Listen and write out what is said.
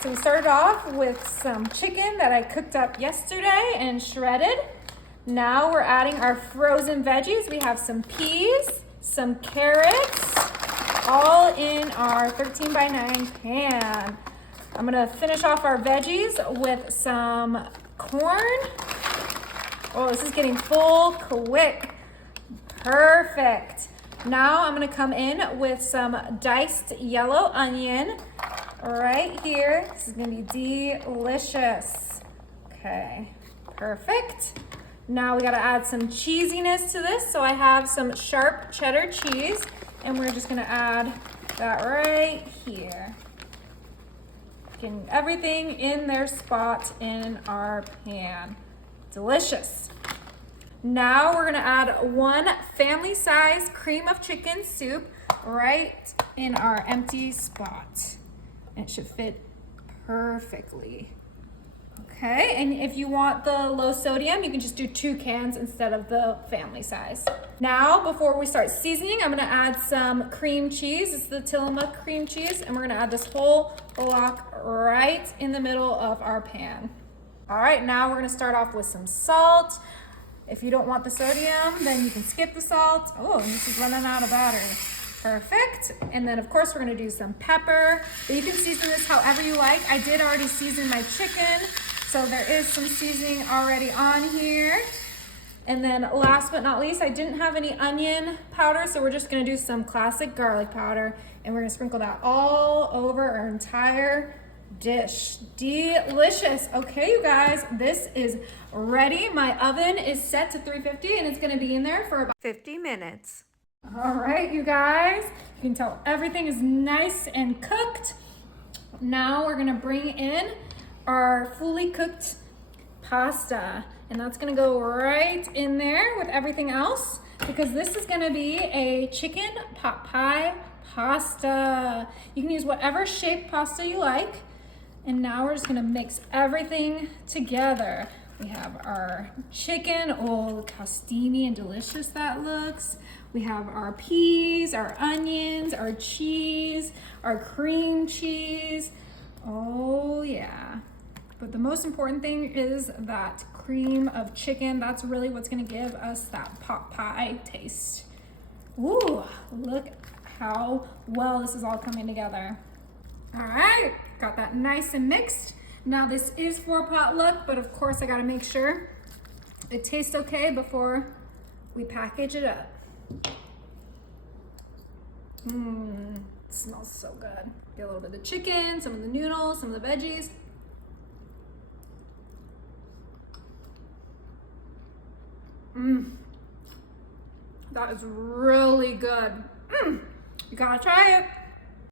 so we started off with some chicken that I cooked up yesterday and shredded. Now we're adding our frozen veggies. We have some peas, some carrots, all in our 13 by 9 pan. I'm gonna finish off our veggies with some corn. Oh, this is getting full quick. Perfect. Now I'm gonna come in with some diced yellow onion right here. This is gonna be delicious. Okay, perfect. Now we gotta add some cheesiness to this. So I have some sharp cheddar cheese, and we're just gonna add that right here. Getting everything in their spot in our pan. Delicious. Now we're gonna add 1 family size cream of chicken soup right in our empty spot. And it should fit perfectly. Okay, and if you want the low sodium, you can just do 2 cans instead of the family size. Now, before we start seasoning, I'm gonna add some cream cheese. It's the Tillamook cream cheese, and we're gonna add this whole block right in the middle of our pan. All right, now we're gonna start off with some salt. If you don't want the sodium, then you can skip the salt. Oh, and this is running out of battery. Perfect. And then of course we're gonna do some pepper. But you can season this however you like. I did already season my chicken, so there is some seasoning already on here. And then last but not least, I didn't have any onion powder, so we're just gonna do some classic garlic powder, and we're gonna sprinkle that all over our entire dish. Delicious. Okay, you guys, this is ready. My oven is set to 350 and it's gonna be in there for about 50 minutes. All right, you guys, you can tell everything is nice and cooked. Now we're gonna bring in our fully cooked pasta, and that's gonna go right in there with everything else, because this is gonna be a chicken pot pie pasta. You can use whatever shaped pasta you like. And now we're just gonna mix everything together. We have our chicken. Oh, look how steamy and delicious that looks. We have our peas, our onions, our cheese, our cream cheese. Oh yeah. But the most important thing is that cream of chicken. That's really what's gonna give us that pot pie taste. Ooh, look how well this is all coming together. All right, got that nice and mixed. Now this is for potluck, but of course I gotta make sure it tastes okay before we package it up. It smells so good. Get a little bit of the chicken, some of the noodles, some of the veggies. That is really good. You gotta try it.